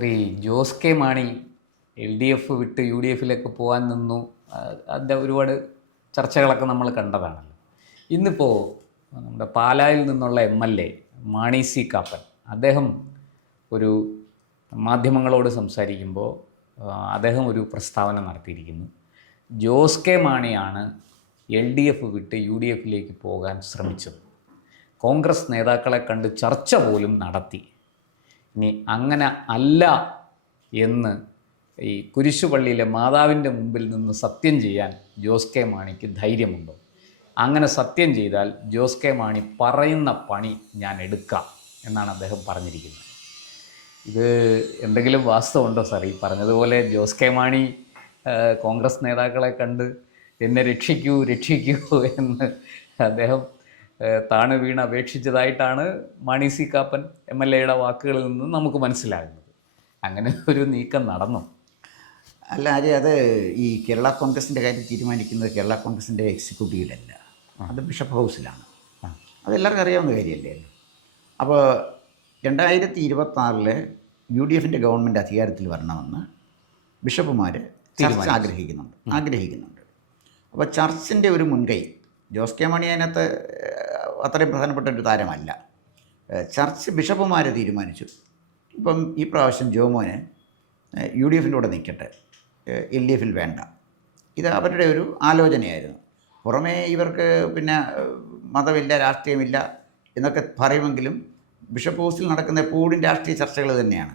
Shri Jose K Mani LDF വിട്ട് UDFിലേക്ക് പോകാൻ നിന്നു. അതിൻ്റെ ഒരുപാട് ചർച്ചകളൊക്കെ നമ്മൾ കണ്ടതാണല്ലോ. ഇന്നിപ്പോൾ നമ്മുടെ പാലായിൽ നിന്നുള്ള MLA മാണി സി കാപ്പൻ അദ്ദേഹം ഒരു മാധ്യമങ്ങളോട് സംസാരിക്കുമ്പോൾ അദ്ദേഹം ഒരു പ്രസ്താവന നടത്തിയിരിക്കുന്നു. ജോസ് കെ മാണിയാണ് LDF വിട്ട് UDFിലേക്ക് പോകാൻ ശ്രമിച്ചത്. കോൺഗ്രസ് നേതാക്കളെ കണ്ട് ചർച്ച പോലും നടത്തി. ഇനി അങ്ങനെ അല്ല എന്ന് ഈ കുരിശുപള്ളിയിലെ മാതാവിൻ്റെ മുമ്പിൽ നിന്ന് സത്യം ചെയ്യാൻ ജോസ് കെ മാണിക്ക് ധൈര്യമുണ്ടോ? അങ്ങനെ സത്യം ചെയ്താൽ ജോസ് കെ മാണി പറയുന്ന പണി ഞാൻ എടുക്കാം എന്നാണ് അദ്ദേഹം പറഞ്ഞിരിക്കുന്നത്. ഇത് എന്തെങ്കിലും വാസ്തവമുണ്ടോ സാർ? ഈ പറഞ്ഞതുപോലെ ജോസ് കെ മാണി കോൺഗ്രസ് നേതാക്കളെ കണ്ട് എന്നെ രക്ഷിക്കൂ രക്ഷിക്കൂ എന്ന് അദ്ദേഹം താണ് വീണ് അപേക്ഷിച്ചതായിട്ടാണ് മാണി സി കാപ്പൻ MLAയുടെ വാക്കുകളിൽ നിന്ന് നമുക്ക് മനസ്സിലാകുന്നത്. അങ്ങനെ ഒരു നീക്കം നടന്നു. അല്ല ആര്യ, അത് ഈ കേരള കോൺഗ്രസിൻ്റെ കാര്യം തീരുമാനിക്കുന്നത് കേരള കോൺഗ്രസിൻ്റെ എക്സിക്യൂട്ടീവിലല്ല, അത് ബിഷപ്പ് ഹൗസിലാണ്. അതെല്ലാവർക്കും അറിയാവുന്ന കാര്യമല്ലേ. അപ്പോൾ 2026 UDFിൻ്റെ ഗവൺമെൻറ് അധികാരത്തിൽ വരണമെന്ന് ബിഷപ്പുമാർ ചർച്ച ആഗ്രഹിക്കുന്നുണ്ട്. അപ്പോൾ ചർച്ചിൻ്റെ ഒരു മുൻകൈ, ജോസ് കെ മാണി അതിനകത്ത് അത്രയും പ്രധാനപ്പെട്ട ഒരു താരമല്ല. ചർച്ച് ബിഷപ്പുമാർ തീരുമാനിച്ചു, ഇപ്പം ഈ പ്രാവശ്യം ജോമോന് UDFിൻ്റെ കൂടെ നിൽക്കട്ടെ, LDFിൽ വേണ്ട. ഇത് അവരുടെ ഒരു ആലോചനയായിരുന്നു. പുറമേ ഇവർക്ക് പിന്നെ മതമില്ല രാഷ്ട്രീയമില്ല എന്നൊക്കെ പറയുമെങ്കിലും ബിഷപ്പ് ഹൗസിൽ നടക്കുന്ന എപ്പോഴും രാഷ്ട്രീയ ചർച്ചകൾ തന്നെയാണ്.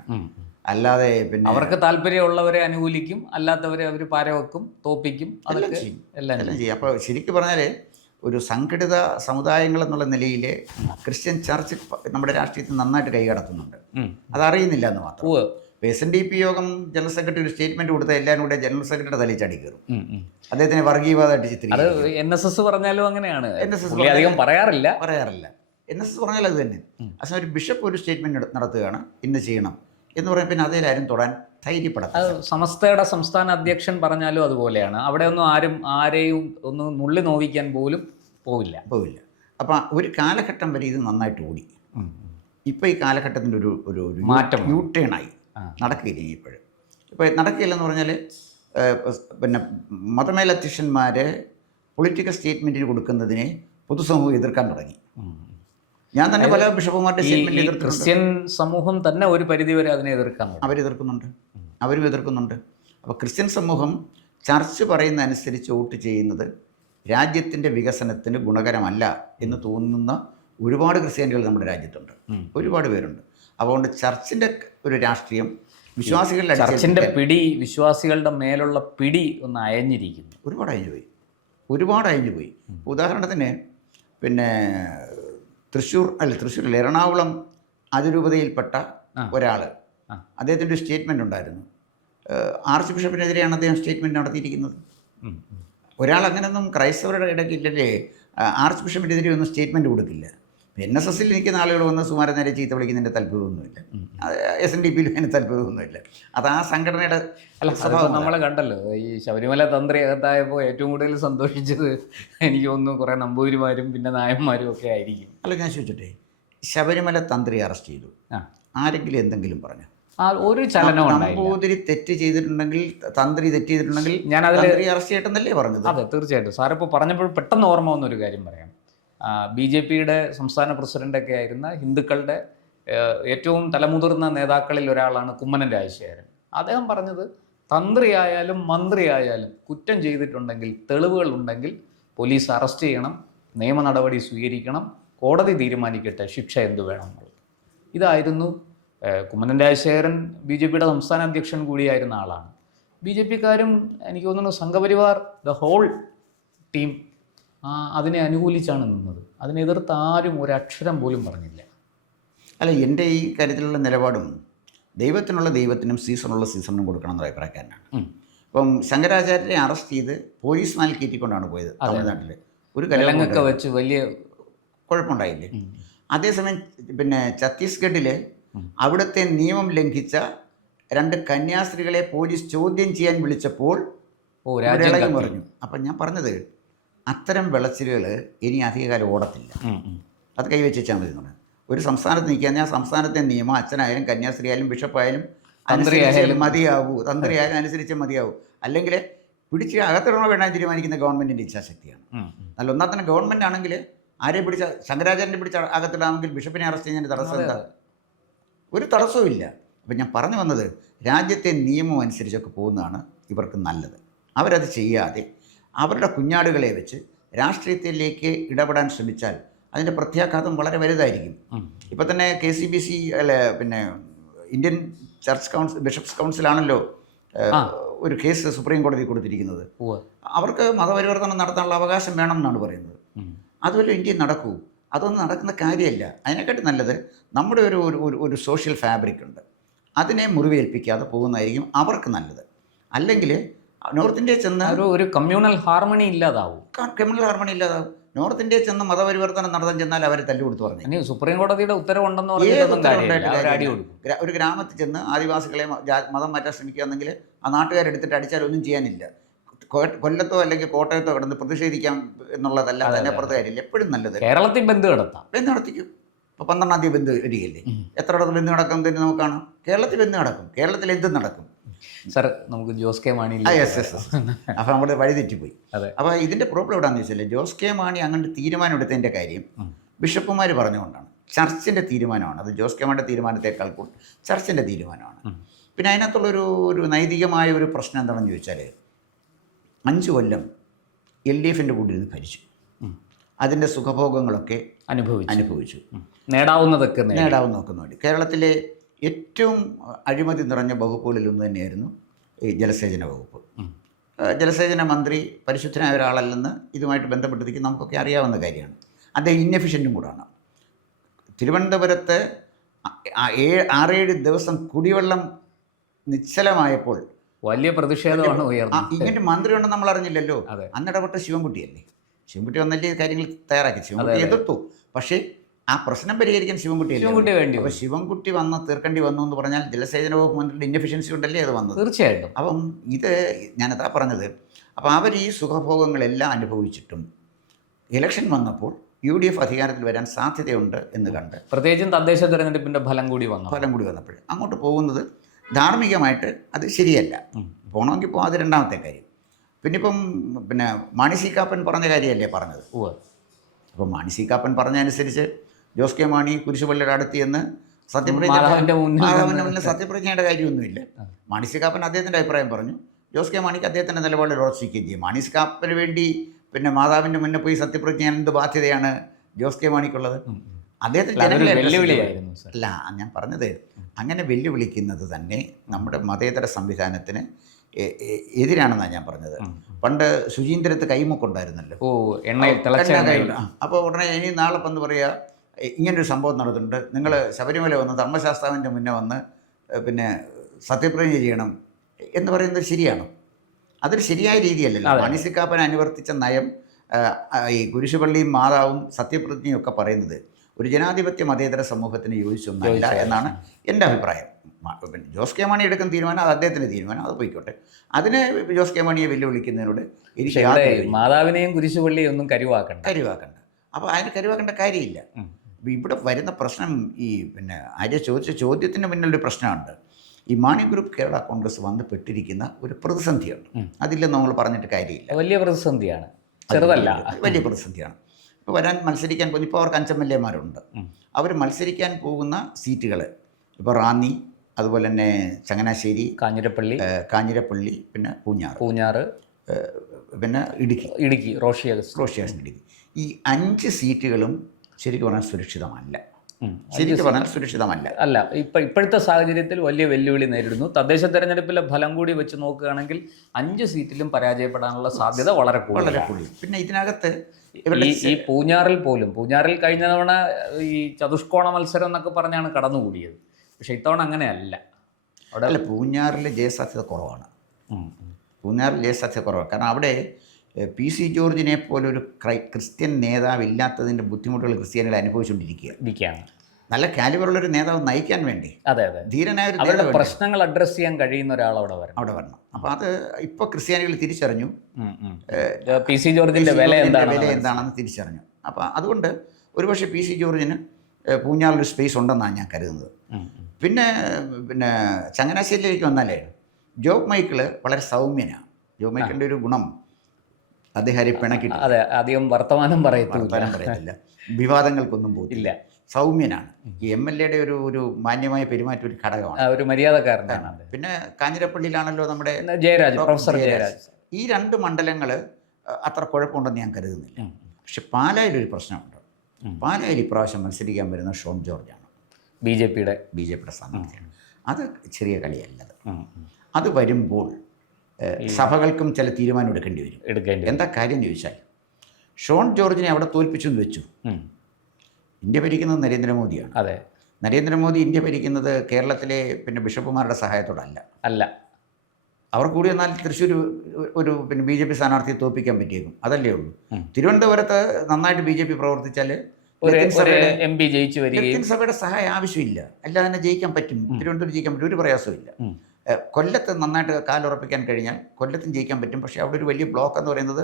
അല്ലാതെ പിന്നെ അവർക്ക് താല്പര്യമുള്ളവരെ അനുകൂലിക്കും, അല്ലാത്തവരെ അവർ പാരവെക്കും, തോപ്പിക്കും, എല്ലാം ചെയ്യും. അപ്പോൾ ശരിക്കും പറഞ്ഞാൽ ഒരു സംഘടിത സമുദായങ്ങൾ എന്നുള്ള നിലയിൽ ക്രിസ്ത്യൻ ചർച്ച് നമ്മുടെ രാഷ്ട്രീയത്തിൽ നന്നായിട്ട് കൈകടത്തുന്നുണ്ട്. അതറിയുന്നില്ല എന്ന് മാത്രം. SNDP യോഗം ജനറൽ സെക്രട്ടറി ഒരു സ്റ്റേറ്റ്മെന്റ് കൊടുത്ത എല്ലാവരും കൂടെ ജനറൽ സെക്രട്ടറിയുടെ തലയിൽ ചടി കയറും. അദ്ദേഹത്തിന് വർഗീയവാദമായിട്ട് ചിത്രീകരിക്കും. NSS പറഞ്ഞാലും അങ്ങനെയാണ്. അധികം പറയാറില്ല. NSS പറഞ്ഞാൽ അത് തന്നെ. അസമയം ഒരു ബിഷപ്പ് ഒരു സ്റ്റേറ്റ്മെന്റ് നടത്തുകയാണ്, ഇന്ന് ചെയ്യണം എന്ന് പറയാൻ പിന്നെ അതിലാരും തൊടാൻ ധൈര്യപ്പെടാം. സമസ്തയുടെ സംസ്ഥാന അധ്യക്ഷൻ പറഞ്ഞാലും അതുപോലെയാണ്. അവിടെ ഒന്നും ആരെയും ഒന്ന് നുള്ളി നോവിക്കാൻ പോലും പോവില്ല. അപ്പം ഒരു കാലഘട്ടം വരെ ഇത് നന്നായിട്ട് ഓടി. ഇപ്പോൾ ഈ കാലഘട്ടത്തിൻ്റെ ഒരു മാറ്റം യൂട്ടേണായി നടക്കില്ല. ഇപ്പോഴും ഇപ്പോൾ നടക്കില്ലെന്ന് പറഞ്ഞാൽ പിന്നെ മതമേലധ്യക്ഷന്മാർ പൊളിറ്റിക്കൽ സ്റ്റേറ്റ്മെൻറ്റിന് കൊടുക്കുന്നതിനെ പൊതുസമൂഹം എതിർക്കാൻ തുടങ്ങി. ഞാൻ തന്നെ പല ബിഷപ്പുമാരുടെ സ്റ്റേറ്റ്മെൻറ്റ് എതിർക്കുന്നുണ്ട്. ക്രിസ്ത്യൻ സമൂഹം തന്നെ ഒരു പരിധിവരെ അതിനെ എതിർക്കാൻ അവരും എതിർക്കുന്നുണ്ട്. അപ്പോൾ ക്രിസ്ത്യൻ സമൂഹം ചർച്ച് പറയുന്ന അനുസരിച്ച് വോട്ട് ചെയ്യുന്നത് രാജ്യത്തിൻ്റെ വികസനത്തിന് ഗുണകരമല്ല എന്ന് തോന്നുന്ന ഒരുപാട് ക്രിസ്ത്യാനികൾ നമ്മുടെ രാജ്യത്തുണ്ട്, ഒരുപാട് പേരുണ്ട്. അതുകൊണ്ട് ചർച്ചിൻ്റെ ഒരു രാഷ്ട്രീയം വിശ്വാസികളുടെ ചർച്ചിൻ്റെ പിടി, വിശ്വാസികളുടെ മേലുള്ള പിടി ഒന്ന് അയഞ്ഞിരിക്കുന്നു. ഒരുപാട് അയഞ്ഞുപോയി. ഉദാഹരണത്തിന് പിന്നെ തൃശ്ശൂരിൽ എറണാകുളം അതിരൂപതയിൽപ്പെട്ട ഒരാൾ, അദ്ദേഹത്തിൻ്റെ ഒരു സ്റ്റേറ്റ്മെൻ്റ് ഉണ്ടായിരുന്നു. ആർച്ച് ബിഷപ്പിനെതിരെയാണ് അദ്ദേഹം സ്റ്റേറ്റ്മെൻറ്റ് നടത്തിയിരിക്കുന്നത്. ഒരാൾ അങ്ങനെയൊന്നും ക്രൈസ്തവരുടെ ഇടയ്ക്കില്ലല്ലേ ആർച്ച് ബിഷപ്പിനെതിരെ ഒന്നും സ്റ്റേറ്റ്മെൻറ്റ് കൊടുക്കില്ല. NSSൽ നിൽക്കുന്ന ആളുകൾ വന്ന് സുമാരൻ നേരെ ചീത്ത വിളിക്കുന്നതിൻ്റെ താല്പര്യമൊന്നുമില്ല, SNDPയിലും അതിന് താല്പര്യമൊന്നുമില്ല. അത് ആ സംഘടനയുടെ സ്വഭാവം. നമ്മൾ കണ്ടല്ലോ ഈ ശബരിമല തന്ത്രി അകത്തായപ്പോൾ ഏറ്റവും കൂടുതൽ സന്തോഷിച്ചത് എനിക്ക് തോന്നുന്നു കുറേ നമ്പൂതിരിമാരും പിന്നെ നായന്മാരും ഒക്കെ ആയിരിക്കും. അല്ല, ഞാൻ ചോദിച്ചോട്ടെ, ശബരിമല തന്ത്രി അറസ്റ്റ് ചെയ്തു, ആരെങ്കിലും എന്തെങ്കിലും പറഞ്ഞു? ഒരു ചലനം നമ്പൂതിരി തെറ്റ് ചെയ്തിട്ടുണ്ടെങ്കിൽ, തന്ത്രി തെറ്റ് ചെയ്തിട്ടുണ്ടെങ്കിൽ ഞാൻ തന്ത്രി അറസ്റ്റ് ചെയ്യട്ടെന്നല്ലേ പറഞ്ഞത്? അതെ, തീർച്ചയായിട്ടും. സാറിപ്പോൾ പറഞ്ഞപ്പോൾ പെട്ടെന്ന് ഓർമ്മ വന്നൊരു കാര്യം പറയാം. BJPയുടെ സംസ്ഥാന പ്രസിഡൻ്റൊക്കെ ആയിരുന്ന ഹിന്ദുക്കളുടെ ഏറ്റവും തലമുതിർന്ന നേതാക്കളിൽ ഒരാളാണ് കുമ്മനം രാജശേഖരൻ. അദ്ദേഹം പറഞ്ഞത് തന്ത്രിയായാലും മന്ത്രിയായാലും കുറ്റം ചെയ്തിട്ടുണ്ടെങ്കിൽ, തെളിവുകൾ ഉണ്ടെങ്കിൽ പോലീസ് അറസ്റ്റ് ചെയ്യണം, നിയമ നടപടി സ്വീകരിക്കണം, കോടതി തീരുമാനിക്കട്ടെ ശിക്ഷ എന്തു വേണം എന്നുള്ളത്. ഇതായിരുന്നു കുമ്മനം രാജശേഖരൻ. BJPയുടെ സംസ്ഥാന അധ്യക്ഷൻ കൂടിയായിരുന്ന ആളാണ്. BJPക്കാരും എനിക്ക് തോന്നുന്നു സംഘപരിവാർ ദ ഹോൾ ടീം അതിനെ അനുകൂലിച്ചാണ് നിന്നത്. അതിനെതിർത്ത് ആരും ഒരക്ഷരം പോലും പറഞ്ഞില്ല. അല്ല, എൻ്റെ ഈ കാര്യത്തിലുള്ള നിലപാടും ദൈവത്തിനുള്ള ദൈവത്തിനും സീസണുള്ള സീസണിനും കൊടുക്കണം എന്ന അഭിപ്രായക്കാരനാണ്. ഇപ്പം ശങ്കരാചാര്യരെ അറസ്റ്റ് ചെയ്ത് പോലീസ് മാൽ കയറ്റിക്കൊണ്ടാണ് പോയത് തമിഴ്നാട്ടിൽ. ഒരു കലങ്ങൊക്കെ വെച്ച് വലിയ കുഴപ്പമുണ്ടായില്ലേ? അതേസമയം പിന്നെ ഛത്തീസ്ഗഡിൽ അവിടുത്തെ നിയമം ലംഘിച്ച 2 കന്യാസ്ത്രീകളെ പോലീസ് ചോദ്യം ചെയ്യാൻ വിളിച്ചപ്പോൾ പറഞ്ഞു. അപ്പം ഞാൻ പറഞ്ഞത് അത്തരം വിളച്ചിലുകൾ ഇനി അധികകാലം ഓടത്തില്ല. അത് കൈവച്ചാൽ മതി എന്ന് പറഞ്ഞു. ഒരു സംസ്ഥാനത്ത് നിൽക്കാൻ ആ സംസ്ഥാനത്തെ നിയമം അച്ഛനായാലും കന്യാസ്ത്രീ ആയാലും ബിഷപ്പായാലും അനുസരിച്ച് മതിയാവൂ, തന്ത്രിയായാലും അനുസരിച്ച് മതിയാവൂ. അല്ലെങ്കിൽ പിടിച്ച് അകത്തിടണോ വേണം തീരുമാനിക്കുന്ന ഗവൺമെൻറ്റിൻ്റെ ഇച്ഛാശക്തിയാണ്. നല്ല ഒന്നാം തന്നെ ഗവൺമെൻറ് ആണെങ്കിൽ ആരെ പിടിച്ച ശങ്കരാചാര്യനെ പിടിച്ച് അകത്തിടാമെങ്കിൽ ബിഷപ്പിനെ അറസ്റ്റ് ചെയ്യുന്നതിന് തടസ്സം എന്താ? ഒരു തടസ്സവും ഇല്ല. അപ്പം ഞാൻ പറഞ്ഞു വന്നത്, രാജ്യത്തെ നിയമം അനുസരിച്ചൊക്കെ പോകുന്നതാണ് ഇവർക്ക് നല്ലത്. അവരത് ചെയ്യാതെ അവരുടെ കുഞ്ഞാടുകളെ വെച്ച് രാഷ്ട്രീയത്തിലേക്ക് ഇടപെടാൻ ശ്രമിച്ചാൽ അതിൻ്റെ പ്രത്യാഘാതം വളരെ വലുതായിരിക്കും. ഇപ്പം തന്നെ KCBC പിന്നെ ഇന്ത്യൻ ചർച്ച് കൗൺസിൽ, ബിഷപ്സ് കൗൺസിലാണല്ലോ ഒരു കേസ് സുപ്രീം കോടതി കൊടുത്തിരിക്കുന്നത്. അവർക്ക് മതപരിവർത്തനം നടത്താനുള്ള അവകാശം വേണം എന്നാണ് പറയുന്നത്. അതുപോലെ ഇന്ത്യയിൽ നടക്കൂ? അതൊന്നും നടക്കുന്ന കാര്യമല്ല. അതിനെക്കാട്ടി നല്ലത് നമ്മുടെ ഒരു സോഷ്യൽ ഫാബ്രിക് ഉണ്ട്, അതിനെ മുറിവേൽപ്പിക്കാതെ പോകുന്നതായിരിക്കും അവർക്ക് നല്ലത്. അല്ലെങ്കിൽ നോർത്ത് ഇന്ത്യയിൽ ചെന്ന് ഒരു കമ്മ്യൂണൽ ഹാർമണി ഇല്ലാതാവും. നോർത്ത് ഇന്ത്യയിൽ ചെന്ന് മതപരിവർത്തനം നടത്താൻ ചെന്നാൽ അവരെ തല്ലുകൊടുത്ത് പറഞ്ഞു. സുപ്രീം കോടതിയുടെ ഉത്തരവുണ്ടെന്ന് ഒരു ഗ്രാമത്തിൽ ചെന്ന് ആദിവാസികളെ മതം മാറ്റാൻ ശ്രമിക്കുകയാണെങ്കിൽ ആ നാട്ടുകാരെടുത്തിട്ട് അടിച്ചാൽ ഒന്നും ചെയ്യാനില്ല. കൊല്ലത്തോ അല്ലെങ്കിൽ കോട്ടയത്തോ കിടന്ന് പ്രതിഷേധിക്കാം എന്നുള്ളതല്ല, അതിനപ്പുറത്തെ കാര്യമില്ല. എപ്പോഴും നല്ലത് കേരളത്തിൽ ബന്ദ് നടത്തിക്കും. ഇപ്പോൾ 12-ാം തീയതി ബന്ദ് വരികയല്ലേ, എത്ര ഇടത്ത് ബന്ദ് നടക്കുന്നതിന് നമുക്ക് കാണാം. കേരളത്തിൽ ബന്ദ് നടക്കും, കേരളത്തിൽ എന്തും നടക്കും. സാർ, നമുക്ക് ജോസ് കെ മാണി അപ്പോൾ നമ്മുടെ വഴി തെറ്റിപ്പോയി. അപ്പോൾ ഇതിൻ്റെ പ്രോബ്ലം എവിടെയാണെന്ന് വെച്ചാൽ, ജോസ് കെ മാണി അങ്ങനെ തീരുമാനം എടുത്തതിൻ്റെ കാര്യം ബിഷപ്പുമാർ പറഞ്ഞുകൊണ്ടാണ്. ചർച്ചിൻ്റെ തീരുമാനമാണ് അത്. ജോസ് കെ മാണിയുടെ തീരുമാനത്തേക്കാൾ കൂടുതൽ ചർച്ചിൻ്റെ തീരുമാനമാണ്. പിന്നെ അതിനകത്തുള്ളൊരു നൈതികമായ ഒരു പ്രശ്നം എന്താണെന്ന് ചോദിച്ചാൽ, 5 കൊല്ലം LDFിൻ്റെ കൂടെ ഇരുന്ന് ഭരിച്ചു, അതിൻ്റെ സുഖഭോഗങ്ങളൊക്കെ അനുഭവിച്ചു, നേടാവുന്നതൊക്കെ വേണ്ടി. കേരളത്തിലെ ഏറ്റവും അഴിമതി നിറഞ്ഞ വകുപ്പുകളിലൊന്ന് തന്നെയായിരുന്നു ഈ ജലസേചന വകുപ്പ്. ജലസേചന മന്ത്രി പരിശുദ്ധനായ ഒരാളല്ലെന്ന് ഇതുമായിട്ട് ബന്ധപ്പെട്ടിരിക്കും നമുക്കൊക്കെ അറിയാവുന്ന കാര്യമാണ്. അദ്ദേഹം ഇന്നെഫിഷ്യൻറ്റും കൂടാണ്. തിരുവനന്തപുരത്ത് 6-7 ദിവസം കുടിവെള്ളം നിശ്ചലമായപ്പോൾ വലിയ പ്രതിഷേധമാണ് ഉയർന്നത്. ഇങ്ങനെ മന്ത്രി ഉണ്ടെന്ന് നമ്മൾ അറിഞ്ഞില്ലല്ലോ. അന്നിടപെട്ട ശിവൻകുട്ടിയല്ലേ. ശിവൻകുട്ടി വന്നല്ലേ കാര്യങ്ങൾ തയ്യാറാക്കി. ശിവൻകുട്ടി എതിർത്തു, പക്ഷേ ആ പ്രശ്നം പരിഹരിക്കാൻ ശിവൻകുട്ടി വേണ്ടി. അപ്പോൾ ശിവൻകുട്ടി വന്ന് തീർക്കേണ്ടി വന്നു എന്ന് പറഞ്ഞാൽ ജലസേചന വകുപ്പ് മന്ത്രിയുടെ ഇൻഎഫിഷ്യൻസി കൊണ്ടല്ലേ അത് വന്നത്. തീർച്ചയായിട്ടും. അപ്പം ഇത് ഞാനതാ പറഞ്ഞത്. അപ്പോൾ അവർ ഈ സുഖഭോഗങ്ങളെല്ലാം അനുഭവിച്ചിട്ടും ഇലക്ഷൻ വന്നപ്പോൾ UDF അധികാരത്തിൽ വരാൻ സാധ്യതയുണ്ട് എന്ന് കണ്ട്, പ്രത്യേകിച്ചും തദ്ദേശ തെരഞ്ഞെടുപ്പിൻ്റെ ഫലം കൂടി വന്നപ്പോൾ അങ്ങോട്ട് പോകുന്നത് ധാർമ്മികമായിട്ട് അത് ശരിയല്ല. പോകണമെങ്കിൽ പോകാം, അത് രണ്ടാമത്തെ കാര്യം. പിന്നെ മാണി സി കാപ്പൻ പറഞ്ഞ കാര്യമല്ലേ പറഞ്ഞത്. അപ്പോൾ മാണി സി കാപ്പൻ പറഞ്ഞതനുസരിച്ച് ജോസ് കെ മാണി കുരിശുപള്ളിയുടെ അടുത്ത് എന്ന് സത്യപ്രതിജ്ഞയുടെ കാര്യമൊന്നുമില്ല. മാണി സി കാപ്പൻ അദ്ദേഹത്തിൻ്റെ അഭിപ്രായം പറഞ്ഞു, ജോസ് കെ മാണിക്ക് അദ്ദേഹത്തിൻ്റെ നിലപാടിൽ ഉറച്ചിരിക്കുകയും ചെയ്യും. മാണി സി കാപ്പന് വേണ്ടി പിന്നെ മാതാവിൻ്റെ മുന്നേ പോയി സത്യപ്രതിജ്ഞ എന്ത് ബാധ്യതയാണ് ജോസ് കെ മാണിക്കുള്ളത്? അദ്ദേഹത്തിന് അല്ല, ഞാൻ പറഞ്ഞത് അങ്ങനെ വെല്ലുവിളിക്കുന്നത് തന്നെ നമ്മുടെ മതേതര സംവിധാനത്തിന് എതിരാണെന്നാണ് ഞാൻ പറഞ്ഞത്. പണ്ട് ശുചീന്ദ്രത്ത് കൈമുക്കുണ്ടായിരുന്നല്ലോ, അപ്പോൾ ഉടനെ ഇനി നാളെ വന്ന് പറയുക ഇങ്ങനൊരു സംഭവം നടന്നിട്ടുണ്ട്, നിങ്ങൾ ശബരിമല വന്ന് ധർമ്മശാസ്താവിൻ്റെ മുന്നേ വന്ന് പിന്നെ സത്യപ്രതിജ്ഞ ചെയ്യണം എന്ന് പറയുന്നത് ശരിയാണോ? അതൊരു ശരിയായ രീതിയല്ലല്ലോ. മാണി സി കാപ്പൻ അനുവർത്തിച്ച നയം, ഈ കുരിശുപള്ളിയും മാതാവും സത്യപ്രതിജ്ഞയും ഒക്കെ പറയുന്നത് ഒരു ജനാധിപത്യ മതേതര സമൂഹത്തിന് യോജിച്ചൊന്നല്ല എന്നാണ് എൻ്റെ അഭിപ്രായം. പിന്നെ ജോസ് കെ മാണി എടുക്കുന്ന തീരുമാനം അത് അദ്ദേഹത്തിൻ്റെ തീരുമാനം, അത് പോയിക്കോട്ടെ. അതിനെ ജോസ് കെ മാണിയെ വെല്ലുവിളിക്കുന്നതിനോട് എനിക്ക് മാതാവിനെയും കുരിശുപള്ളിയും ഒന്നും കരുവാക്കണ്ട. അപ്പോൾ അതിന് കരുവാക്കേണ്ട കാര്യമില്ല. ഇവിടെ വരുന്ന പ്രശ്നം ഈ പിന്നെ ആര്യ ചോദിച്ച ചോദ്യത്തിന് മുന്നിലൊരു പ്രശ്നമുണ്ട്. ഈ മാണി ഗ്രൂപ്പ് കേരള കോൺഗ്രസ് വന്ന് പെട്ടിരിക്കുന്ന ഒരു പ്രതിസന്ധിയുണ്ട്. അതില്ലെന്ന് നമ്മൾ പറഞ്ഞിട്ട് കാര്യമില്ല. വലിയ പ്രതിസന്ധിയാണ്, ചെറുതല്ല, വലിയ പ്രതിസന്ധിയാണ്. ഇപ്പോൾ മത്സരിക്കാൻ പോകുന്ന ഇപ്പോൾ അവർക്ക് 5 MLA-മാരുണ്ട്. അവർ മത്സരിക്കാൻ പോകുന്ന സീറ്റുകൾ ഇപ്പോൾ റാന്നി, അതുപോലെ തന്നെ ചങ്ങനാശ്ശേരി, കാഞ്ഞിരപ്പള്ളി, പിന്നെ പൂഞ്ഞാറ്, പിന്നെ ഇടുക്കി റോഷിയാസ് ഇടുക്കി. ഈ 5 സീറ്റുകളും ശരിക്കും പറഞ്ഞാൽ സുരക്ഷിതമല്ല. അല്ല. ഇപ്പോഴത്തെ സാഹചര്യത്തിൽ വലിയ വെല്ലുവിളി നേരിടുന്നു. തദ്ദേശ തെരഞ്ഞെടുപ്പിലെ ഫലം കൂടി വെച്ച് നോക്കുകയാണെങ്കിൽ 5 സീറ്റിലും പരാജയപ്പെടാനുള്ള സാധ്യത വളരെ കൂടുതൽ. പിന്നെ ഇതിനകത്ത് ഈ പൂഞ്ഞാറിൽ കഴിഞ്ഞ തവണ ഈ ചതുഷ്കോണ മത്സരം എന്നൊക്കെ പറഞ്ഞാണ് കടന്നുകൂടിയത്. പക്ഷെ ഇത്തവണ അങ്ങനെയല്ല. അവിടെ പൂഞ്ഞാറിൽ ജയസാധ്യത കുറവാണ്. കാരണം അവിടെ PC ജോർജിനെ പോലൊരു ക്രിസ്ത്യൻ നേതാവ് ഇല്ലാത്തതിൻ്റെ ബുദ്ധിമുട്ടുകൾ ക്രിസ്ത്യാനികൾ അനുഭവിച്ചുകൊണ്ടിരിക്കുകയാണ്. നല്ല കാലിബറുള്ളൊരു നേതാവ് നയിക്കാൻ വേണ്ടി, ധീരനായ ഒരു നേതാവ്, പ്രശ്നങ്ങൾ അഡ്രസ്സ് ചെയ്യാൻ കഴിയുന്ന ഒരാൾ അവിടെ വരണം. അപ്പോൾ അത് ഇപ്പോൾ ക്രിസ്ത്യാനികൾ തിരിച്ചറിഞ്ഞു, PC ജോർജിൻ്റെ വില എന്താണെന്ന് തിരിച്ചറിഞ്ഞു. അപ്പോൾ അതുകൊണ്ട് ഒരുപക്ഷെ PC ജോർജിന് പൂഞ്ഞാറിലൊരു സ്പേസ് ഉണ്ടെന്നാണ് ഞാൻ കരുതുന്നത്. പിന്നെ പിന്നെ ചങ്ങനാശ്ശേരിയിലേക്ക് വന്നാലേ ജോബ് മൈക്കിൾ വളരെ സൗമ്യനാണ്. ജോബ് മൈക്കിളിൻ്റെ ഒരു ഗുണം അദ്ദേഹം പിണക്കിട്ട് അതെ, അധികം വർത്തമാനം വർത്തമാനം പറയത്തില്ല, വിവാദങ്ങൾക്കൊന്നും പോയില്ല, സൗമ്യനാണ്. ഈ MLA-യുടെ ഒരു മാന്യമായ പെരുമാറ്റം ഒരു ഘടകമാണ്, ഒരു മര്യാദക്കാരനാണ്. പിന്നെ കാഞ്ഞിരപ്പള്ളിയിലാണല്ലോ നമ്മുടെ പ്രൊഫസർ ജയരാജ്. ഈ 2 മണ്ഡലങ്ങൾ അത്ര കുഴപ്പമുണ്ടെന്ന് ഞാൻ കരുതുന്നില്ല. പക്ഷെ പാലായിലൊരു പ്രശ്നമുണ്ട്. പാലായിൽ ഇപ്രാവശ്യം മത്സരിക്കാൻ വരുന്ന ഷോൺ ജോർജാണ്, ബി ജെ പിയുടെ സ്ഥാനാർത്ഥിയാണ്. അത് ചെറിയ കളിയല്ലത്. അത് വരുമ്പോൾ സഭകൾക്കും ചില തീരുമാനം എടുക്കേണ്ടി വരും. എന്താ കാര്യം എന്ന് ചോദിച്ചാൽ, ഷോൺ ജോർജിനെ അവിടെ തോൽപ്പിച്ചു എന്ന് വെച്ചു, ഇന്ത്യ ഭരിക്കുന്നത് നരേന്ദ്രമോദിയാണ്. അതെ, നരേന്ദ്രമോദി ഇന്ത്യ ഭരിക്കുന്നത് കേരളത്തിലെ പിന്നെ ബിഷപ്പുമാരുടെ സഹായത്തോടല്ല. അല്ല, അവർ കൂടി വന്നാൽ തൃശ്ശൂർ ഒരു പിന്നെ BJP സ്ഥാനാർത്ഥിയെ തോൽപ്പിക്കാൻ പറ്റിയേക്കും, അതല്ലേ ഉള്ളൂ. തിരുവനന്തപുരത്ത് നന്നായിട്ട് BJP പ്രവർത്തിച്ചാൽ ലത്തീൻ സഭയുടെ സഹായം ആവശ്യമില്ല, അല്ലാതെ തന്നെ ജയിക്കാൻ പറ്റും. തിരുവനന്തപുരം ജയിക്കാൻ പറ്റും, ഒരു പ്രയാസമില്ല. കൊല്ലത്ത് നന്നായിട്ട് കാലുറപ്പിക്കാൻ കഴിഞ്ഞാൽ കൊല്ലത്തും ജയിക്കാൻ പറ്റും. പക്ഷേ അവിടെ ഒരു വലിയ ബ്ലോക്ക് എന്ന് പറയുന്നത്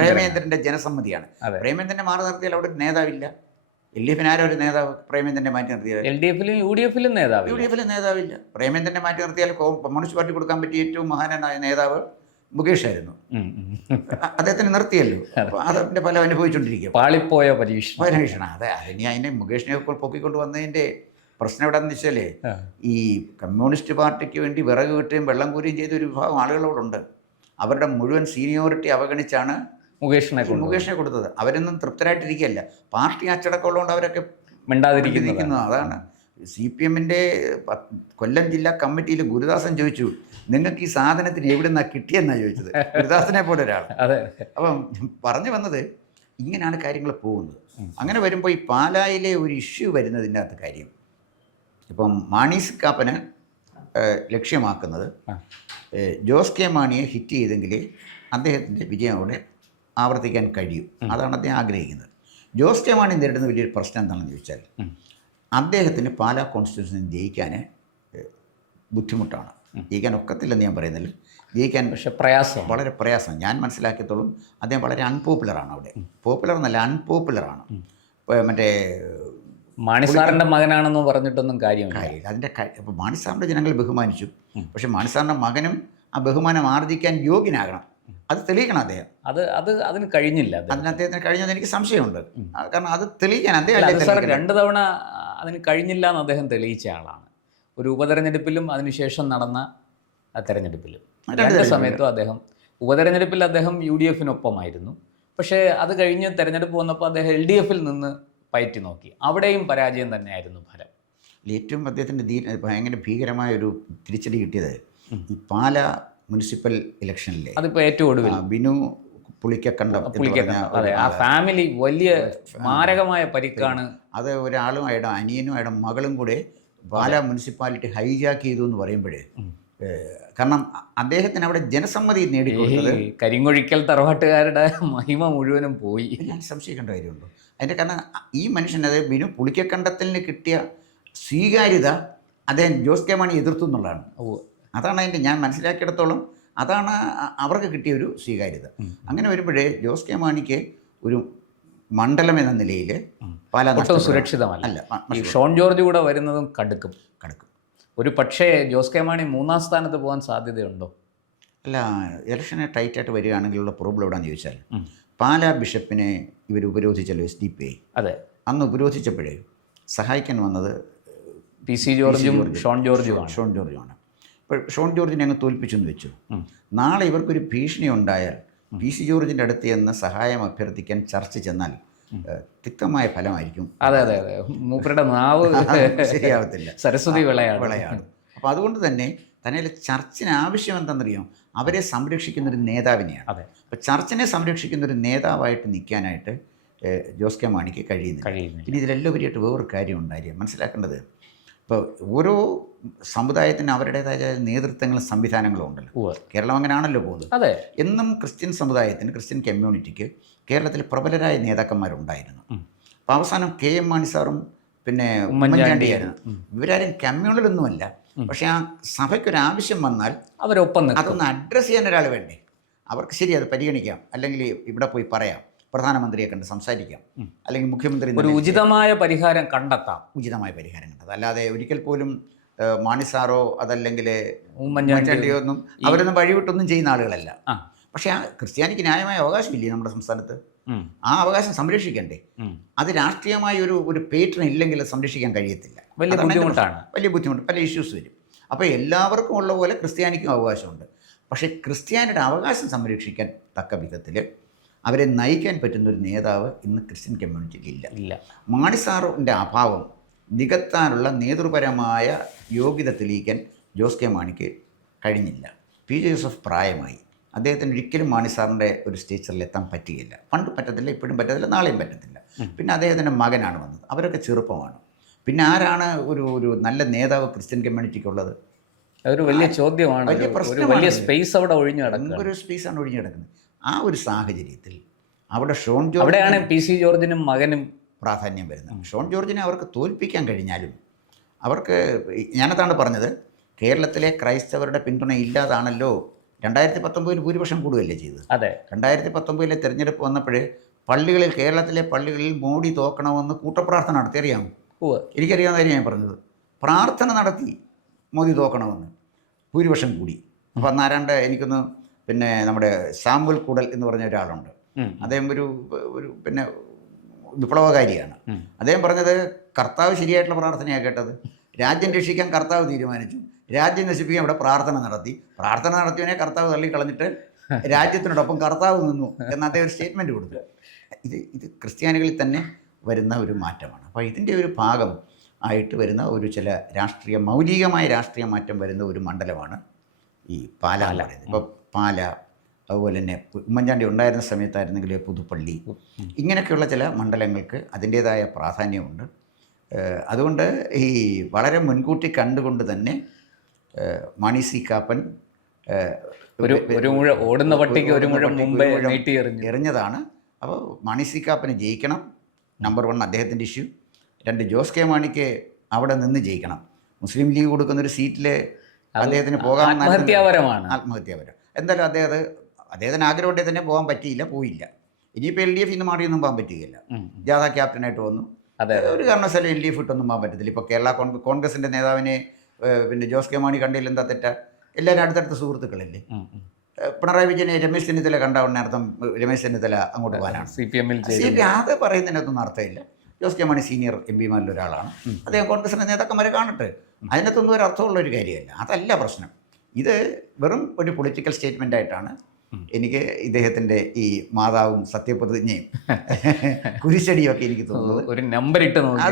പ്രേമേന്ദ്രൻ്റെ ജനസമ്മതിയാണ്. പ്രേമേന്ദ്രനെ മാറി നിർത്തിയാൽ അവിടെ ഒരു നേതാവില്ല. LDF-ന് ആരോ ഒരു നേതാവ് പ്രേമേന്ദ്രനെ മാറ്റി നിർത്തിയാൽ UDF-ലും നേതാവില്ല. പ്രേമേന്ദ്രനെ മാറ്റി നിർത്തിയാൽ കമ്മ്യൂണിസ്റ്റ് പാർട്ടി കൊടുക്കാൻ പറ്റിയ ഏറ്റവും മഹാനായ നേതാവ് മുകേഷ് ആയിരുന്നു. അദ്ദേഹത്തിന് നിർത്തിയല്ലോ. അതിൻ്റെ പല അനുഭവിച്ചുകൊണ്ടിരിക്കും. പാളിപ്പോയ പരീക്ഷണം. അതെ, അതിന് അതിനെ മുകേഷിനെ പൊക്കിക്കൊണ്ട് വന്നതിൻ്റെ പ്രശ്നം എവിടെയെന്ന് വെച്ചാൽ, ഈ കമ്മ്യൂണിസ്റ്റ് പാർട്ടിക്ക് വേണ്ടി വിറക് കിട്ടുകയും വെള്ളം കോരുകയും ചെയ്ത ഒരു വിഭാഗം ആളുകളോടുണ്ട്. അവരുടെ മുഴുവൻ സീനിയോറിറ്റി അവഗണിച്ചാണ് മുകേഷിനെ കൊടുത്തത്. അവരൊന്നും തൃപ്തരായിട്ടിരിക്കുകയല്ല. പാർട്ടി അച്ചടക്കമുള്ളതുകൊണ്ട് അവരൊക്കെ മിണ്ടാതിരിക്കുന്നത്. അതാണ് CPM-ൻ്റെ കൊല്ലം ജില്ലാ കമ്മിറ്റിയിൽ ഗുരുദാസൻ ചോദിച്ചു, നിങ്ങൾക്ക് ഈ സാധനത്തിന് എവിടെ നിന്നാണ് കിട്ടിയെന്നാണ് ചോദിച്ചത്, ഗുരുദാസനെ പോലെ ഒരാൾ. അപ്പം പറഞ്ഞു വന്നത് ഇങ്ങനെയാണ് കാര്യങ്ങൾ പോകുന്നത്. അങ്ങനെ വരുമ്പോൾ ഈ പാലായിലെ ഒരു ഇഷ്യൂ വരുന്നതിൻ്റെ അകത്ത് കാര്യം, ഇപ്പം മാണി സി കാപ്പന് ലക്ഷ്യമാക്കുന്നത് ജോസ് കെ മാണിയെ ഹിറ്റ് ചെയ്തെങ്കിൽ അദ്ദേഹത്തിൻ്റെ വിജയം അവിടെ ആവർത്തിക്കാൻ കഴിയും. അതാണ് അദ്ദേഹം ആഗ്രഹിക്കുന്നത്. ജോസ് കെ മാണി നേരിടുന്ന വലിയൊരു പ്രശ്നം എന്താണെന്ന് ചോദിച്ചാൽ, അദ്ദേഹത്തിന് പാലാ കോൺസ്റ്റിറ്റ്യൂൻസിയിൽ ജയിക്കാൻ ബുദ്ധിമുട്ടാണ്. ജയിക്കാൻ ഒക്കത്തില്ലെന്ന് ഞാൻ പറയുന്നില്ല, ജയിക്കാൻ പക്ഷേ വളരെ പ്രയാസം. ഞാൻ മനസ്സിലാക്കിയത്തോളം അദ്ദേഹം വളരെ അൺപോപ്പുലറാണ് അവിടെ. പോപ്പുലർ എന്നല്ല, അൺപോപ്പുലറാണ്. മറ്റേ മാണിസാറിൻ്റെ മകനാണെന്ന് പറഞ്ഞിട്ടൊന്നും കാര്യമില്ല. അതിൻ്റെ ഇപ്പോൾ മാണിസാറിൻ്റെ ജനങ്ങൾ ബഹുമാനിച്ചു. പക്ഷേ മാണിസാറിൻ്റെ മകനും ആ ബഹുമാനം ആർജിക്കാൻ യോഗ്യനാകണം. അത് തെളിയിക്കണം അദ്ദേഹം. അതിന് കഴിഞ്ഞില്ല. അതിന് അദ്ദേഹത്തിന് കഴിഞ്ഞത് എനിക്ക് സംശയമുണ്ട്. കാരണം അത് തെളിയിക്കാൻ അദ്ദേഹം 2 തവണ അതിന് കഴിഞ്ഞില്ല എന്ന് അദ്ദേഹം തെളിയിച്ച ആളാണ്. ഒരു ഉപതെരഞ്ഞെടുപ്പിലും അതിനുശേഷം നടന്ന തെരഞ്ഞെടുപ്പിലും 2 സമയത്തും അദ്ദേഹം ഉപതെരഞ്ഞെടുപ്പിൽ അദ്ദേഹം UDF-നൊപ്പമായിരുന്നു. പക്ഷേ അത് കഴിഞ്ഞ് തെരഞ്ഞെടുപ്പ് വന്നപ്പോൾ അദ്ദേഹം LDF-ൽ നിന്ന് പയറ്റി നോക്കി. അവിടെയും പരാജയം തന്നെയായിരുന്നു ഫലം. ഏറ്റവും അദ്ദേഹത്തിൻ്റെ ഭയങ്കര ഭീകരമായ ഒരു തിരിച്ചടി കിട്ടിയത് ഈ പാലാ മുനിസിപ്പൽ ഇലക്ഷനിലെ, അതിപ്പോൾ ഏറ്റവും ഒടുവിൽ ബിനു പുളിക്കക്കണ്ടം, ആ ഫാമിലി വലിയ മാരകമായ പരിക്കാണ്. അത് ഒരാളും അയാളുടെ അനിയനും അയാളുടെ മകളും കൂടെ പാലാ മുനിസിപ്പാലിറ്റി ഹൈജാക്ക് ചെയ്തു എന്ന് പറയുമ്പോഴേ, കാരണം അദ്ദേഹത്തിന് അവിടെ ജനസമ്മതി നേടിക്കൊടുത്തത് കരിങ്ങൊഴിക്കൽ തറവാട്ടുകാരുടെ മഹിമ മുഴുവനും പോയി. ഞാൻ സംശയിക്കേണ്ട കാര്യമുണ്ടോ അതിൻ്റെ? കാരണം ഈ മനുഷ്യനത് ബിനു പുളിക്കക്കണ്ടത്തിന് കിട്ടിയ സ്വീകാര്യത അദ്ദേഹം ജോസ് കെ മാണി എതിർത്തു എന്നുള്ളതാണ്. അതാണ് അതിൻ്റെ ഞാൻ മനസ്സിലാക്കിയിടത്തോളം അതാണ് അവർക്ക് കിട്ടിയൊരു സ്വീകാര്യത. അങ്ങനെ വരുമ്പോഴേ ജോസ് കെ മാണിക്ക് ഒരു മണ്ഡലം എന്ന നിലയിൽ പാലാ സുരക്ഷിതമല്ല. ഷോൺ ജോർജ് കൂടെ വരുന്നതും കടുക്കും. ഒരു പക്ഷേ ജോസ് കെ മാണി 3-ാം സ്ഥാനത്ത് പോകാൻ സാധ്യതയുണ്ടോ? അല്ല, ഇലക്ഷന് ടൈറ്റായിട്ട് വരികയാണെങ്കിലുള്ള പ്രോബ്ലം എവിടെയാണെന്ന് ചോദിച്ചാൽ, പാലാ ബിഷപ്പിനെ ഇവർ ഉപരോധിച്ചല്ലോ SDP. അതെ, അന്ന് ഉപരോധിച്ചപ്പോഴേ സഹായിക്കാൻ വന്നത് PC ജോർജും ഷോൺ ജോർജുമാണ്. ഇപ്പോൾ ഷോൺ ജോർജിനെ അങ്ങ് തോൽപ്പിച്ചു എന്ന് വെച്ചു. നാളെ ഇവർക്കൊരു ഭീഷണി ഉണ്ടായാൽ PC ജോർജിൻ്റെ അടുത്ത് ചെന്ന് സഹായം അഭ്യർത്ഥിക്കാൻ ചർച്ച ചെന്നാൽ തിക്തമായ ഫലമായിരിക്കും. അതെ, മൂപ്പരുടെ നാവ് ശരിയാവത്തില്ല, സരസ്വതി വിളയാടും. അപ്പോൾ അതുകൊണ്ട് തന്നെ ചർച്ചിന് ആവശ്യം എന്താണെന്നറിയാം, അവരെ സംരക്ഷിക്കുന്നൊരു നേതാവിനെയാണ്. അപ്പോൾ ചർച്ചിനെ സംരക്ഷിക്കുന്നൊരു നേതാവായിട്ട് നിൽക്കാനായിട്ട് ജോസ് കെ മാണിക്ക് കഴിയുന്നില്ല. ഇനി ഇതിലെല്ലാം ഉപരിയായിട്ട് വേറൊരു കാര്യം ഉണ്ടായിരിക്കും മനസ്സിലാക്കേണ്ടത്. ഇപ്പോൾ ഓരോ സമുദായത്തിന് അവരുടേതായ നേതൃത്വങ്ങളും സംവിധാനങ്ങളും ഉണ്ടല്ലോ. കേരളം അങ്ങനെയാണല്ലോ പോകുന്നത്. എന്നും ക്രിസ്ത്യൻ സമുദായത്തിന്, ക്രിസ്ത്യൻ കമ്മ്യൂണിറ്റിക്ക് കേരളത്തിൽ പ്രബലരായ നേതാക്കന്മാരുണ്ടായിരുന്നു. അപ്പോൾ അവസാനം KM മാണി സാറും പിന്നെ ഉമ്മൻചാണ്ടിയായിരുന്നു. ഇവരാരും കമ്മ്യൂണലൊന്നുമല്ല. പക്ഷേ ആ സഭയ്ക്കൊരാവശ്യം വന്നാൽ അവരൊപ്പം അതൊന്ന് അഡ്രസ്സ് ചെയ്യാൻ ഒരാൾ വേണ്ടേ? അവർക്ക് ശരി അത് പരിഗണിക്കാം, അല്ലെങ്കിൽ ഇവിടെ പോയി പറയാം. പ്രധാനമന്ത്രിയെ കണ്ട് സംസാരിക്കാം, അല്ലെങ്കിൽ മുഖ്യമന്ത്രി ഒരു ഉചിതമായ പരിഹാരം കണ്ടെത്താം. ഉചിതമായ പരിഹാരം കണ്ടത് അല്ലാതെ ഒരിക്കൽ പോലും മാണി സാറോ അതല്ലെങ്കിൽ ഉമ്മൻചാണ്ടിയോ ഉമ്മൻചാണ്ടിയോ ഒന്നും അവരൊന്നും വഴിവിട്ടൊന്നും ചെയ്യുന്ന ആളുകളല്ല. പക്ഷേ ആ ക്രിസ്ത്യാനിക്ക് ന്യായമായ അവകാശമില്ലേ നമ്മുടെ സംസ്ഥാനത്ത്? ആ അവകാശം സംരക്ഷിക്കണ്ടേ? അത് രാഷ്ട്രീയമായ ഒരു പേറ്റൺ ഇല്ലെങ്കിൽ അത് സംരക്ഷിക്കാൻ കഴിയത്തില്ല. വലിയ ബുദ്ധിമുട്ടാണ്. വലിയ ബുദ്ധിമുട്ട്, പല ഇഷ്യൂസ് വരും. അപ്പോൾ എല്ലാവർക്കും ഉള്ള പോലെ ക്രിസ്ത്യാനിക്കും അവകാശമുണ്ട്. പക്ഷേ ക്രിസ്ത്യാനിയുടെ അവകാശം സംരക്ഷിക്കാൻ തക്ക വിധത്തിൽ അവരെ നയിക്കാൻ പറ്റുന്ന ഒരു നേതാവ് ഇന്ന് ക്രിസ്ത്യൻ കമ്മ്യൂണിറ്റിക്ക് ഇല്ല. മാണി സാറിൻ്റെ അഭാവം നികത്താനുള്ള നേതൃപരമായ യോഗ്യത തെളിയിക്കാൻ ജോസ് കെ മാണിക്ക് കഴിഞ്ഞില്ല. പി ജെ ജോസഫ് പ്രായമായി, അദ്ദേഹത്തിന് ഒരിക്കലും മാണി സാറിൻ്റെ ഒരു സ്റ്റേച്ചറിൽ എത്താൻ പറ്റുകയില്ല. പണ്ട് പറ്റത്തില്ല, ഇപ്പോഴും പറ്റത്തില്ല, നാളെയും പറ്റത്തില്ല. പിന്നെ അദ്ദേഹത്തിൻ്റെ മകനാണ് വന്നത്, അവരൊക്കെ ചെറുപ്പമാണ്. പിന്നെ ആരാണ് ഒരു നല്ല നേതാവ് ക്രിസ്ത്യൻ കമ്മ്യൂണിറ്റിക്കുള്ളത്? ഒരു വലിയ ചോദ്യമാണ്. വലിയ സ്പേസ് അവിടെ ഒഴിഞ്ഞു കിടക്കുന്നത്. ഒരു സ്പേസാണ് ഒഴിഞ്ഞു കിടക്കുന്നത്. ആ ഒരു സാഹചര്യത്തിൽ അവിടെ ഷോൺ ജോർജ്, അവിടെയാണ് പി സി ജോർജിനും മകനും പ്രാധാന്യം വരുന്നത്. ഷോൺ ജോർജിനെ അവർക്ക് തോൽപ്പിക്കാൻ കഴിഞ്ഞാലും അവർക്ക്, ഞാനതാണ് പറഞ്ഞത്, കേരളത്തിലെ ക്രൈസ്തവരുടെ പിന്തുണ ഇല്ലാതാണല്ലോ 2019 ഭൂരിപക്ഷം കൂടുകയല്ലേ ചെയ്തത്. അതെ, 2019 തെരഞ്ഞെടുപ്പ് വന്നപ്പോൾ പള്ളികളിൽ, കേരളത്തിലെ പള്ളികളിൽ മോഡി തോക്കണമെന്ന് കൂട്ടപ്രാർത്ഥന നടത്തി. അറിയാമോ? എനിക്കറിയാവുന്ന കാര്യം ഞാൻ പറഞ്ഞത്. പ്രാർത്ഥന നടത്തി മോദി തോക്കണമെന്ന്, ഭൂരിപക്ഷം കൂടി. അപ്പോൾ അന്നാരാണ്ട് എനിക്കൊന്ന്, പിന്നെ നമ്മുടെ സാമുവൽ കൂടൽ എന്ന് പറഞ്ഞ ഒരാളുണ്ട്, അദ്ദേഹം ഒരു പിന്നെ വിപ്ലവകാരിയാണ്. അദ്ദേഹം പറഞ്ഞത് കർത്താവ് ശരിയായിട്ടുള്ള പ്രാർത്ഥനയാണ് കേട്ടത്. രാജ്യം രക്ഷിക്കാൻ കർത്താവ് തീരുമാനിച്ചു, രാജ്യം നശിപ്പിക്കാൻ ഇവിടെ പ്രാർത്ഥന നടത്തിയവനെ കർത്താവ് തള്ളിക്കളഞ്ഞിട്ട് രാജ്യത്തിനോടൊപ്പം കർത്താവ് നിന്നു എന്ന് അദ്ദേഹം ഒരു സ്റ്റേറ്റ്മെൻറ്റ് കൊടുത്തു. ഇത് ക്രിസ്ത്യാനികളിൽ തന്നെ വരുന്ന ഒരു മാറ്റമാണ്. അപ്പോൾ ഇതിൻ്റെ ഒരു ഭാഗം ആയിട്ട് വരുന്ന ഒരു ചില മൗലികമായ രാഷ്ട്രീയ മാറ്റം വരുന്ന ഒരു മണ്ഡലമാണ് ഈ പാലാ എന്ന് പറയുന്നത്. ഇപ്പോൾ പാല, അതുപോലെ തന്നെ ഉമ്മൻചാണ്ടി ഉണ്ടായിരുന്ന സമയത്തായിരുന്നെങ്കിൽ പുതുപ്പള്ളി, ഇങ്ങനെയൊക്കെയുള്ള ചില മണ്ഡലങ്ങൾക്ക് അതിൻ്റേതായ പ്രാധാന്യമുണ്ട്. അതുകൊണ്ട് ഈ വളരെ മുൻകൂട്ടി കണ്ടുകൊണ്ട് തന്നെ മാണി സി കാപ്പൻ ഓടുന്ന പട്ടിക്ക് ഒരു മുഴം മുമ്പേ എറിഞ്ഞതാണ്. അപ്പോൾ മാണി സി കാപ്പന് ജയിക്കണം, നമ്പർ 1 അദ്ദേഹത്തിൻ്റെ ഇഷ്യൂ. 2, ജോസ് കെ മാണിക്ക് അവിടെ നിന്ന് ജയിക്കണം. മുസ്ലിം ലീഗ് കൊടുക്കുന്നൊരു സീറ്റിൽ അദ്ദേഹത്തിന് പോകാൻ ആത്മഹത്യാപരമാണ്. എന്തായാലും അദ്ദേഹത്തിന് ആഗ്രഹമുണ്ടെങ്കിൽ തന്നെ പോകാൻ പറ്റിയില്ല, പോയില്ല. ഇനിയിപ്പോൾ LDF ഇന്ന് മാറിയൊന്നും പോകാൻ പറ്റുകയില്ല. ജാഥ ക്യാപ്റ്റനായിട്ട് വന്നു. ഒരു കാരണവശാലും LDF ഇട്ടൊന്നും പോകാൻ പറ്റത്തില്ല. ഇപ്പോൾ കേരള കോൺഗ്രസിൻ്റെ നേതാവിനെ പിന്നെ ജോസ് കെ മാണി കണ്ടതിൽ എന്താ തെറ്റാ? എല്ലാവരും അടുത്തടുത്ത സുഹൃത്തുക്കളല്ലേ. പിണറായി വിജയനെ രമേശ് ചെന്നിത്തല കണ്ട ഉടനെ അർത്ഥം രമേശ് ചെന്നിത്തല അങ്ങോട്ട് പോകാനാണ്. CPM അത് പറയുന്നതിനകത്തൊന്നും അർത്ഥമില്ല. ജോസ് കെ മാണി സീനിയർ MP-മാരിൽ ഒരാളാണ്. അദ്ദേഹം കോൺഗ്രസിൻ്റെ നേതാക്കന്മാരെ കാണട്ടെ. അതിനകത്തൊന്നും ഒരു അർത്ഥമുള്ളൊരു കാര്യമല്ല. അതല്ല പ്രശ്നം. ഇത് വെറും ഒരു പൊളിറ്റിക്കൽ സ്റ്റേറ്റ്മെൻ്റ് ആയിട്ടാണ് എനിക്ക് ഇദ്ദേഹത്തിൻ്റെ ഈ മാതാവും സത്യപ്രതിജ്ഞയും കുരിശടിയും ഒക്കെ എനിക്ക് തോന്നുന്നത്. ഒരു നമ്പർ ഇട്ട് നോക്കി,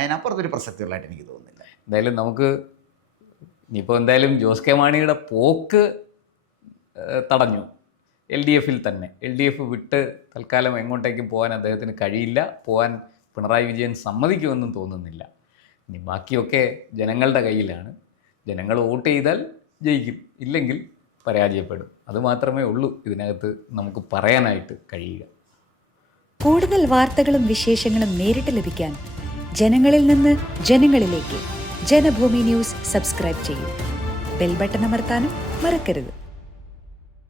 അതിനപ്പുറത്തൊരു പ്രസക്തിയുള്ളതായിട്ട് എനിക്ക് തോന്നുന്നില്ല. എന്തായാലും നമുക്ക് ഇനിയിപ്പോൾ എന്തായാലും ജോസ് കെ മാണിയുടെ പോക്ക് തടഞ്ഞു. LDFിൽ തന്നെ, LDF വിട്ട് തൽക്കാലം എങ്ങോട്ടേക്കും പോകാൻ അദ്ദേഹത്തിന് കഴിയില്ല. പോകാൻ പിണറായി വിജയൻ സമ്മതിക്കുമെന്നും തോന്നുന്നില്ല. ഇനി ബാക്കിയൊക്കെ ജനങ്ങളുടെ കയ്യിലാണ്. ജനങ്ങൾ വോട്ട് ചെയ്താൽ ജയിക്കും, ഇല്ലെങ്കിൽ പരാജയപ്പെടും. അതുമാത്രമേ ഉള്ളൂ ഇതിനകത്ത് നമുക്ക് പറയാനായിട്ട് കഴിയുക. കൂടുതൽ വാർത്തകളും വിശേഷങ്ങളും നേരിട്ട് ലഭിക്കാൻ ജനങ്ങളിൽ നിന്ന് ജനങ്ങളിലേക്ക് ജനഭൂമി ന്യൂസ് സബ്സ്ക്രൈബ് ചെയ്യൂ. ബെൽ ബട്ടൺ അമർത്താനും മറക്കരുത്.